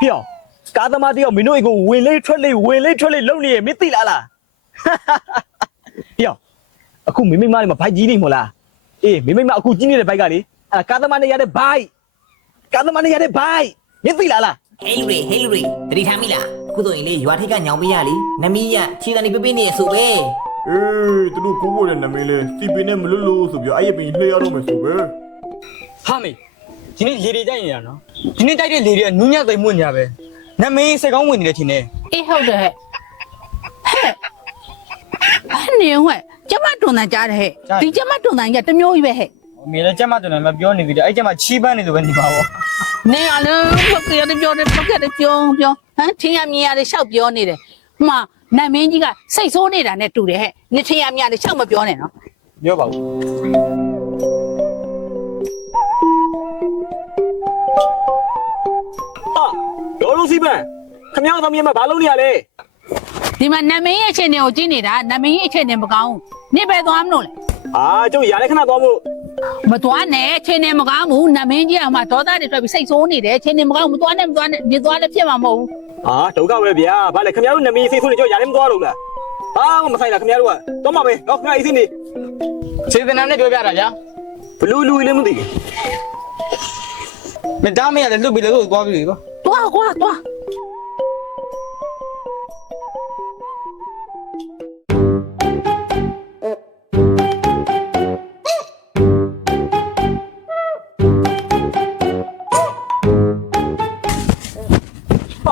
ပြောကားသမားတယောက်မင်းတို့ကိုဝင်လေးထွက်လေးလုံနေရမသိလားပြောအခုမိမိမလေးမဘိုက်ကြီးနေမလားအေးမိမိမအခုကြီးနေတဲ့ဘိုက်ကလေအဲ့ကားသမားနဲ့ရတဲ့ဘိုက်မသိလား ဟေးလူတွေတတိထားမိလားအခုဆိုရင်လေရွာထိပ်ကညောင်ပေးရလေနမီးရခြေတန်းနေပေးနေဆိုပဲသူတို့ကိုကိုတဲ့နမင်းလေးစီပင်းနဲ့မလွတ်လို့ဆိုပြီးအဲ့ရပင်လှည့်ရတော့မယ်ဆိုပဲဟာမေဒီနေ့လေတွေတိုက်နေတာနော်ဒီနေ့တိုက်တဲ့လေတွေကနူးညံ့သိမ်မွညာပဲနမင်းစိတ်ကောင်းဝင်နေတယ်ထင်တယ်အေးဟုတ်တယ်ဟဲ့နေဝဲကျမတွန်တန်ကြားတယ်ဟဲ့ဒီကျမတွန်တန်ကြီးကတမျိုးကြီးပဲဟဲ့မေလည်းကျမတွန်တန်မပြောနေပြီတဲ့အဲ့ကျမချီးပန်းနေဆိုပဲနေပါဘောနေရလဲဘက်ကရပြောတယ်ဘက်ကရပြောဟမ်ထင်းရမြင်ရတယ်ရှောက်ပြောနေတယ်မှာနတ်မင်းကြီးကစိတ်ဆိုးနေတာနဲ့တူတယ်ဟဲ့နေထင်းရမြင်ရတယ်ရှောက်မပြောနဲ့နော်ပြောပါဦးဒေါ်လူစီပန်ခမောင်းသမီးမဘာလုပ်နေရလဲဒီမှာနတ်မင်းရဲ့အချိန်တွေကိုကြည့်နေတာနတ်မင်းရဲ့အချိန်တွေမကောင်းနေပဲသွားမလို့လေကျုပ်ရတဲ့ခဏသွားမို့မသွားနဲ့အချိန်တွေမကောင်းဘူးနတ်မင်းကြီးကမှဒေါသတွေထွက်ပြီးစိတ်ဆိုးနေတယ်အချိန်တွေမကောင်းမသွားနဲ့ဒီသွားလည်းဖြစ်မှာမဟုတ်ဘူးဒုက္ခပဲဗျာဘာလဲခမောင်းတို့နမီးစိတ်ဆိုးနေကြောက်ရလည်းမသွားလို့လားမဆိုင်လားခမောင်းတို့ကတော့မှာပဲတော့ခမောင်းအေးစင်းနေစေတနာနဲ့ပြောပြတာဗျာဘလူလူလည်းမသိဘူးမတားမရလည်းလွတ်ပြီးလည်းသွားပြီကွာသွား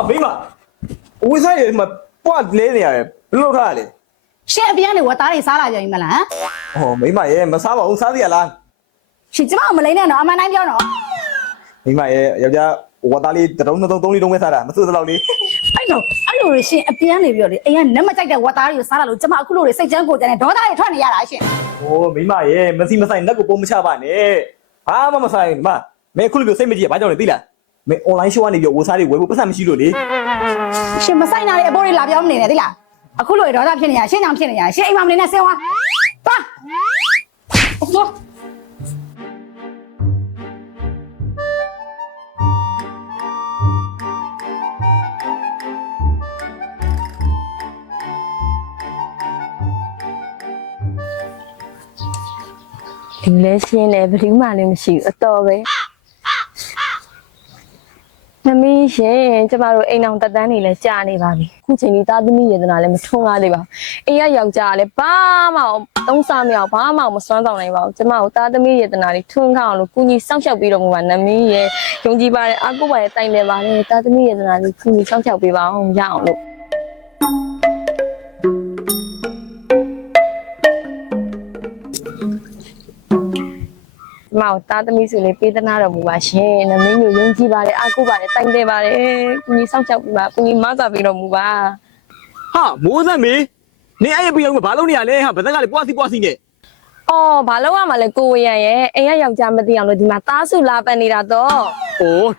မိမဝိဆိုင်ရမှာပွားလဲနေရတယ်ဘယ်လိုထားရလဲရှင့်အပြန်လေဝတ်သားတွေစားလာကြပြီမလားဟောမိမရဲ့မစားပါဘူးစားစီရလားရှင်ကျမမလိမ့်နဲ့နော်အမှန်တိုင်းပြောနော်မိမရဲ့ယောက်ျားဝတ်သားလေး3 3 3 3ပဲစားတာမစွတ်စလောက်လေးအဲ့လိုရှင်အပြန်နေပြီးတော့လေအိမ်ကနက်မကြိုက်တဲ့ဝတ်သားတွေကိုစားလာလို့ကျမအခုလိုတွေစိတ်ချမ်းကိုကြတဲ့ဒေါသတွေထွက်နေရတာရှင်ဟိုမိမရဲ့မစီမဆိုင်လက်ကိုပုံမချပါနဲ့ဘာမှမဆိုင်မမဲခုလိုမျိုးစိတ်မကြည့်ဘာကြောင့်လဲသိလားမင်း online show ကနေပြီးဝတ်စားတွေဝယ်ဖို့ပတ်စံမရှိလို့လေရှင်မဆိုင်တာလေအပေါ်တွေလာပြောမနေနဲ့သိလားအခုလိုဒေါသဖြစ်နေရရှင်းကြောင်ဖြစ်နေရရှင်းအိမ်မှာမနေနဲ့ဆင်းသွားဒီလဲရှင်းတယ်ဘယ်သူမှလည်းမရှိဘူးအတော်ပဲသမီးရှင်ကျမတို့အိမ်အောင်တက်တန်းနေလဲကြာနေပါပြီခုချိန်ဒီသားသမီးယေဒနာလည်းမထွန်းကားသေးပါဘူးအိမ်ကယောက်ျားလည်းဘာမှသုံးစားမရဘာမှမစွမ်းဆောင်နိုင်ပါဘူးကျမတို့သားသမီးယေဒနာတွေထွန်းကားအောင်လို့ကုညီစောင့်ရှောက်ပြီးတော့မှနမင်းရဲ့ယုံကြည်ပါတယ်အကုပါရဲ့တိုင်တယ်ပါတယ်သားသမီးယေဒနာတွေကုညီစောင့်ရှောက်ပေးပါအောင်ရအောင်လို့မောင်သားသမီးစုလေးပေးသနာတော်မူပါရှင်နမင်းမျိုးယုံကြည်ပါတယ်အကုပါတယ်တိုင်တယ်ပါတယ်ကုညီစောင့်ရှောက်ပြီးပါကုညီမဆာပြီးတော်မူပါဟာမိုးစက်မေနေအဲ့ပြီးတော့ဘာလုပ်နေရလဲဟာဘယ်သက်ကလေပွားစီနဲ့အော်ဘာလုပ်ရမှာလဲကိုဝေရရဲ့အိမ်ကယောက်ျားမသိအောင်လို့ဒီမှာသားစုလာပန်နေတာတော့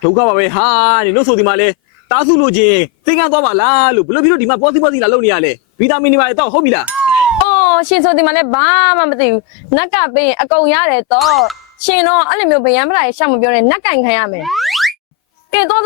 ဒုက္ခပါပဲဟာနေလို့ဆိုဒီမှာလဲသားစုလို့ချင်းသိကန်းသွားပါလားလို့ဘယ်လိုဖြစ်လို့ဒီမှာပွားစီလာလုပ်နေရလဲဗီတာမင်တွေပါတော့ဟုတ်ပြီလားအော်ရှင်ဆိုဒီမှာလဲဘာမှမသိဘူးနက်ကပေးရင်အကုန်ရတယ်တော့ရှင်တော့အဲ့လိုမျိုးဗျံမလာရှောက်မပြောနဲ့နက်ကင်ခံရမယ်ကဲတော့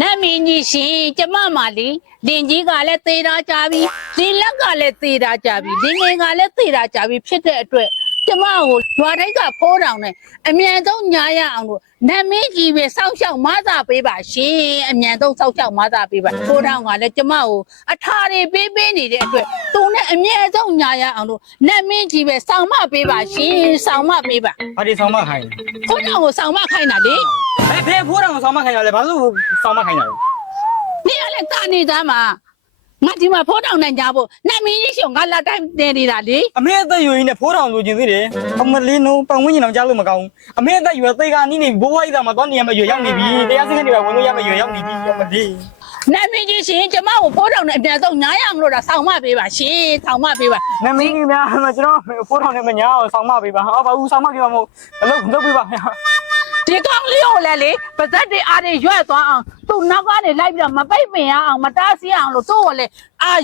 နတ်မင်းကြီးရှင်ကျမမလေးလင်ကြီးကလည်းသေတာကြပြီလင်လက်ကလည်းသေတာကြပြီလင်ငယ်ကလည်းသေတာကြပြီဖြစ်တဲ့အတွက်ကျမကိုရွာထိုက်ကဖိုးတောင်နဲ့အမြန်ဆုံးညာရအောင်လို့နတ်မင်းကြီးပဲစောင့်ရှောက်မဆာပေးပါရှင်အမြန်ဆုံးစောင့်ရှောက်မဆာပေးပါဖိုးတောင်ကလည်းကျမကိုအထာတွေပေးနေတဲ့အတွက်သူနဲ့အမြန်ဆုံးညာရအောင်လို့နတ်မင်းကြီးပဲစောင့်မပေးပါရှင်စောင့်မပေးပါဘာဒီဆောင်မခိုင်းဖိုးတောင်ကိုစောင့်မခိုင်းတာလေဘယ်ဖိုးတောင်ကိုစောင့်မခိုင်းရလဲဘာလို့စောင့်မခိုင်းတာလဲနေရလဲတာနေသားမှာငါဒီမှာဖိုးတောင်နဲ့ညာဖို့နတ်မင်းကြီးရှင်ငါလာတိုင်းနေနေတာလေအမေအသက်ရွယ်ကြီးနဲ့ဖိုးတောင်လိုချင်သေးတယ်အမလေးနှုံးပတ်ဝန်းကျင်တော့ကြားလို့မကောင်းဘူးအမေအသက်ရွယ်သေကနီးနေဘိုးဝိုင်းသားမှာသွားနေရမရွယ်ရောက်နေပြီတရားစခန်းတွေကဝင်လို့ရမရွယ်ရောက်နေပြီအမလေးနတ်မင်းကြီးရှင်ကျမကိုဖိုးတောင်နဲ့အပြန်ဆုံးညာရအောင်လို့တာဆောင်းမပေးပါရှင်ဆောင်းမပေးပါနတ်မင်းကြီးများကျွန်တော်ဖိုးတောင်နဲ့မညာအောင်ဆောင်းမပေးပါဘာဘူးဆောင်းမကြည့်ပါမို့လုပ်ပေးပါခင်ဗျာ ဒီကောင်လေးကိုလည်းလေပါဇက်တွေအားတွေရွက်သွားအောင်သူ့နောက်ကနေလိုက်ပြီးတော့မပိတ်ပင်ရအောင်မတားဆီးအောင်လို့သူ့ကိုလည်း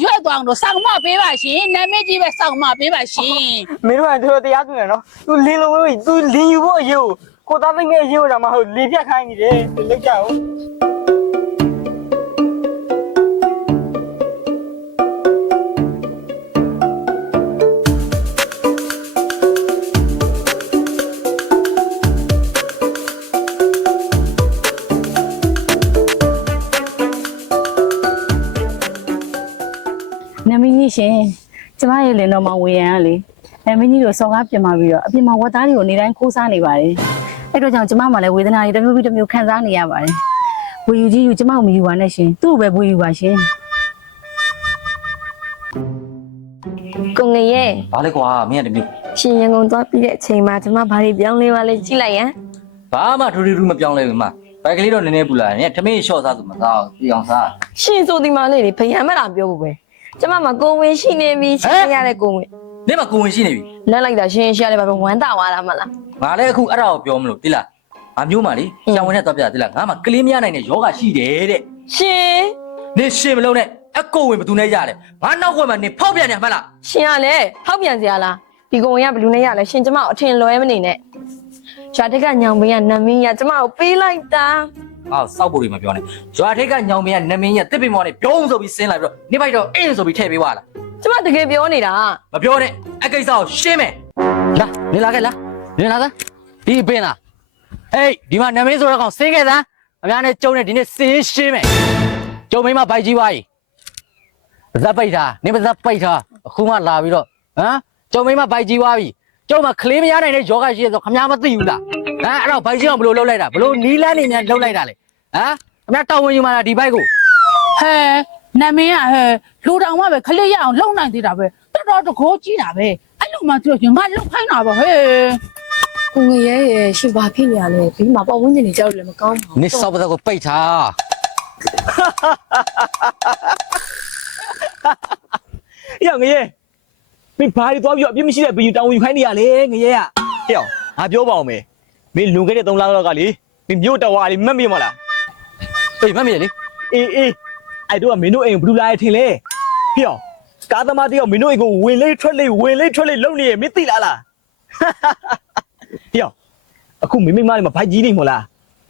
ရွက်သွားအောင်လို့စောင့်မပေးပါရှင်နာမည်ကြီးပဲစောင့်မပေးပါရှင် မင်းတို့ကတို့တရားသူရနော်သူလင်းလို့ပဲသူလင်းယူဖို့အရေးကိုသားသိမ့်ရဲ့အရေးကိုတော့မဟုတ်လေပြတ်ခိုင်းနေတယ်လောက်ကြအောင် နမင်းကြီးရှင်ကျမရဲ့လင်တော်မောင်ဝေရန်ကလေနမင်းကြီးကိုစော်ကားပြင်มาပြီးတော့အပြင်မှာဝတ်သားတွေကိုနေတိုင်းခိုးစားနေပါတယ်အဲ့တော့ကြောင့်ကျမမှလည်းဝေဒနာတွေတစ်မျိုးပြီးတစ်မျိုးခံစားနေရပါတယ်ဝေယူကြီးယူကျမကိုမယူပါနဲ့ရှင်သူ့ကိုပဲဝေယူပါရှင် ကိုငရဲ့ ဘာလဲကွာမင်းကတမျိုး ရှင်ရန်ကုန်သွားပြီးတဲ့အချိန်မှာကျမဘာတွေပြောင်းလဲပါလဲကြည့်လိုက်ရန် ဘာမှထူထူမပြောင်းလဲဘူးမဘိုက်ကလေးတော့နည်းနည်းပူလာတယ်ထမင်းရှော့စားသူမစားဘူးပြအောင်စား ရှင်ဆိုဒီမှာလေးတွေဖယံမတာပြောဖို့ပဲကျမမှာကိုဝင်ရှိနေပြီရှင်ရတဲ့ကိုဝင် နင်းမှာကိုဝင်ရှိနေပြီ လက်လိုက်တာရှင်ရှာတယ်ဘာပဲဝမ်းတာသွားတာမလား ငါလည်းအခုအဲ့ဒါကိုပြောမလို့တိလားငါမျိုးမှလေကြောင်ဝင်နဲ့တော့ပြတိလားငါမှကလေးမရနိုင်တဲ့ယောဂရှိတယ်တဲ့ ရှင် နေရှင်မလုံးနဲ့အကိုဝင်ဘသူနဲ့ရတယ်ငါနောက်ွယ်မှာနေဖောက်ပြန်နေမှလား ရှင်ကလည်းထောက်ပြန်စရာလားဒီကိုဝင်ကဘလူးနဲ့ရလဲရှင်ကျမကိုအထင်လွဲမနေနဲ့ရှာတက်ကညောင်မင်းကနမင်းကကျမကိုပေးလိုက်တာ အော်စောက်ဖို့တွေမပြောနဲ့ရွာထိတ်ကညောင်မင်းကနမင်းကတစ်ပင်မော်နဲ့ပြုံးဆိုပြီးဆင်းလာပြီးတော့နေပိုက်တော့အင်းဆိုပြီးထည့်ပေးသွားလား ကျမတကယ်ပြောနေတာ မပြောနဲ့အကိစ္စကိုရှင်းမယ်လာနေလာခဲ့လားနေလာသားဒီပင်လားဟေးဒီမှာနမင်းဆိုတော့ကောင်ဆင်းခဲ့သားအများနဲ့ကျုံနဲ့ဒီနေ့ဆင်းရှင်းမယ်ကျုံမင်းမဘိုက်ကြီးပါကြီးပါဇက်ပိတ်တာနေပါဇက်ပိတ်တာအခုမှလာပြီးတော့ဟမ်ကျုံမင်းမဘိုက်ကြီးသွားပြီကျုံမကလေးမရနိုင်တဲ့ယောဂရှိရဆိုခမများမသိဘူးလားဟမ်အဲ့တော့ဘိုက်ကြီးအောင်ဘလို့လှုပ်လိုက်တာဘလို့နီးလန်းနေများလှုပ်လိုက်တာလေဟမ်ခမများတောင်းဝင်ယူมาလားဒီဘိုက်ကို ဟဲနာမည်ကဟဲလူတောင်မှပဲခလေးရအောင်လုံနိုင်သေးတာပဲတော်တော်တကိုးကြီးတာပဲအဲ့လိုမှပြောရင်ငါလုံခိုင်းတာပါဟဲ ကိုငရဲ့ရှင်ဘာဖြစ်နေရလဲပြီးမှပတ်ဝန်းကျင်တွေကြောက်တယ်မကောင်းပါဘူး နေစောက်ပါတော့ကိုပိတ်ထား ယောငရဲမင်းဘာတွေသွားပြီးတော့အပြစ်မရှိတဲ့ဘီယူတောင်းယူခိုင်းနေရလေငရဲကဟဲ့ငါပြောပါအောင်မယ်မင်းလွန်ခဲ့တဲ့3လလောက်ကလေမင်းမြို့တော်ဝါလေးမတ်မိမလား အေးမမေလေ အေးအဲ့တော့မင်းတို့အိမ်ဘလူးလာရထင်လေဟဲ့ကားသမားတယောက်မင်းတို့အိမ်ကိုဝင်လေးထွက်လေးလုံနေရမင်းသိလားဟဲ့အခုမင်းမိမလေးမဘိုက်ကြီးနေမို့လား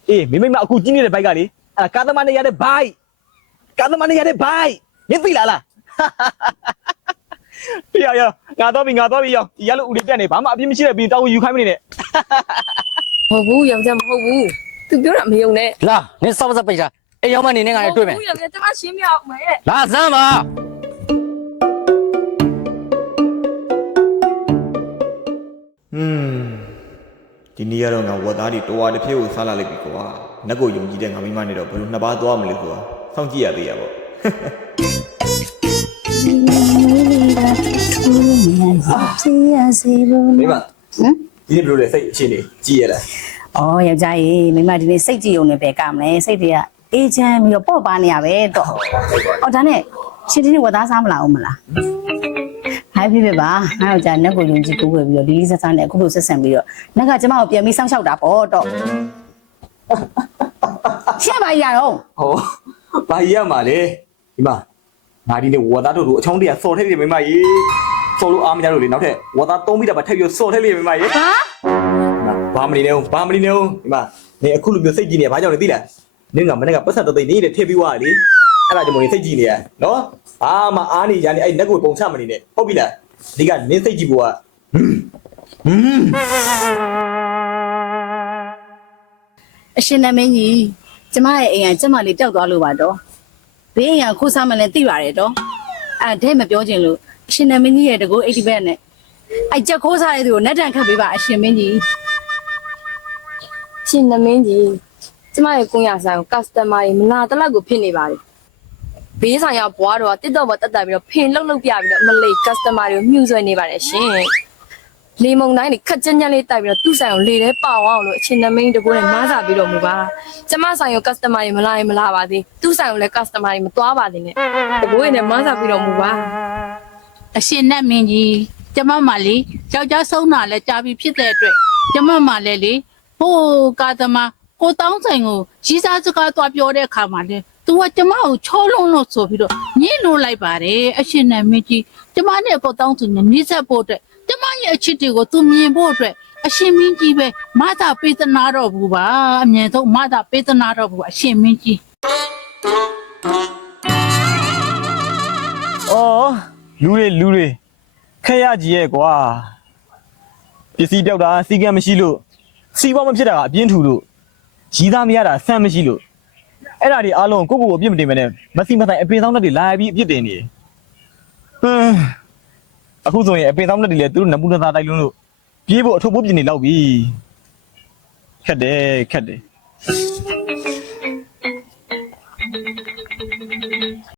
အေးမင်းမိမအခုကြီးနေတဲ့ဘိုက်ကလေအဲ့ကားသမားနဲ့ရတဲ့ဘိုက်ကားသမားနဲ့ရတဲ့ဘိုက်မင်းသိလားယောငါတော့ပြီယောဒီရလို့ဦးလေးတက်နေဘာမှအပြစ်မရှိတဲ့ဘီတောင်းယူခိုင်းမနေနဲ့ မဟုတ်ဘူးယောက်ျားမဟုတ်ဘူးသူပြောတာမယုံနဲ့ လာနေစောက်ပါပိတ်ထားအေးရောက်မှနေနေငါနဲ့တွေ့မယ် ဘူးယောက်ျားကျမရှင်းပြအောင်မယ် လာစမ်းပါ ဒီနေ့ကတော့ငါဝတ်သားတွေတော်ဝါတစ်ဖြည့်ကိုစားလာလိုက်ပြီကွာနက်ကိုယုံကြည်တဲ့ငါမိမနဲ့တော့ဘယ်လိုနှစ်ပါးသွားမလဲဆိုတာစောင့်ကြည့်ရသေးရပေါ့ မိမဒီနေ့ဘယ်လိုလဲစိတ်အခြေအနေကြည်ရလား ။အော်ယောက်ျားကြီးမိမဒီနေ့စိတ်ကြည်ုံနဲ့ပဲကမလဲစိတ်တွေကအေးချမ်းပြီးတော့ပေါ့ပါနေရပဲတော့။အော်ဒါနဲ့ချင်းချင်းဝတ်သားစားမလားအောင်မလား။ဟိုင်းဖြစ်ပါငါယောက်ျားနက်ကိုယုံကြည်ကိုးဝယ်ပြီးတော့ဒီလေးဆက်စားနဲ့အခုလိုဆက်ဆံပြီးတော့နက်ကကျမကိုပြန်ပြီးစောင့်ရှောက်တာပေါ့တော့။ရှက်ပါရတော့ ဟောဘာကြီးရမှာလဲဒီမှာငါဒီနေ့ဝါသားတို့အချောင်းတည်းစော်ထည့်ပြီမိမကြီးစော်လို့အားမရလို့လေနောက်ထပ်ဝါသား3မိတာပါထည့်ပြီးစော်ထည့်ပြီမိမကြီး ဟာ ဘာမနေနဲ့ဒီမှာနေအခုလိုမျိုးစိတ်ကြည်နေဘာကြောင့်လဲသိလားနင်းကမနေ့ကပတ်ဆက်သိနေတဲ့ထည့်ပြီးွားလေအဲ့ဒါကြောင့်မနေစိတ်ကြည်နေရနော်ဘာမှအားနေရနေအဲ့နက်ကိုပုံချမနေနဲ့ဟုတ်ပြီလားဒီကနင်းစိတ်ကြည်ဖို့က အရှင်နာမင်းကြီးကျမရဲ့အိမ်ကကျမလေးတောက်သွားလို့ပါတော့ဘေးအိမ်ကခိုးစားမလဲသိပါတယ်တော့အဲ့ဒဲမပြောချင်လို့အရှင်နာမင်းကြီးရဲ့တကူ80ဘက်နဲ့အဲ့ချက်ခိုးစားတဲ့သူကိုနက်တန်ခတ်ပေးပါအရှင်မင်းကြီး ရှင်နမင်းကြီးကျမရဲ့ကိုရဆိုင်ကို customer တွေမနာတလောက်ကိုဖြစ်နေပါတယ်ဘေးဆိုင်ရောက်ဘွားတော့တစ်တော့ပေါ်တက်တက်ပြီးတော့ဖင်လှုပ်လှုပ်ပြပြီးတော့မလေး customer တွေကိုမြှူဆွဲနေပါတယ်ရှင်လေမုံတိုင်းတွေခက်ကြမ်းကြမ်းလေးတိုက်ပြီးတော့သူ့ဆိုင်ကိုလေထဲပေါအောင်လို့အရှင်နမင်းတကူနဲ့မားစားပြီးတော့မူပါကျမဆိုင်ကို customer တွေမလာရင်မလာပါသေးသူ့ဆိုင်ကိုလည်း customer တွေမသွားပါသေးနဲ့တကူနဲ့မားစားပြီးတော့မူပါ အရှင်နဲ့မင်းကြီးကျမမလေးယောက်ျားဆုံးတာလဲကြာပြီဖြစ်တဲ့အတွက်ကျမမလည်းလေဟ ကာသမာကိုတောင်းဆိုင်ကိုကြီးစားစကားသွားပြောတဲ့အခါမှာလေသူကကျမကိုချောလုံးလို့ဆိုပြီးတော့ညှိလို့လိုက်ပါတယ်အရှင်နာမင်းကြီးကျမနဲ့ကိုတောင်းသူနဲ့နှိစက်ဖို့အတွက်ကျမရဲ့အချစ်တွေကိုသူမြင်ဖို့အတွက်အရှင်မင်းကြီးပဲမသာပေးသနာတော့ဘူးပါအမြဲဆုံးမသာပေးသနာတော့ဘူးအရှင်မင်းကြီး အော်လူတွေခက်ရကြီးရဲ့ကွာပစ္စည်းပြောက်တာစီကံမရှိလို့စီးပွားမဖြစ်တာကအပြင်းထူလို့ရီးသားမရတာဆန်းမရှိလို့အဲ့ဒါတွေအားလုံးကိုယ့်ကိုယ်ကိုအပြစ်မတင်မနဲ့မစီမဆိုင်အပင်ဆောင်တဲ့တွေလာပြီးအပြစ်တင်နေအခုဆိုရင်အပင်ဆောင်တဲ့တွေလည်းသူတို့နမူနာသားတိုက်လုံးလို့ပြေးဖို့အထုပ်ပိုးပြင်နေလောက်ပြီခက်တယ်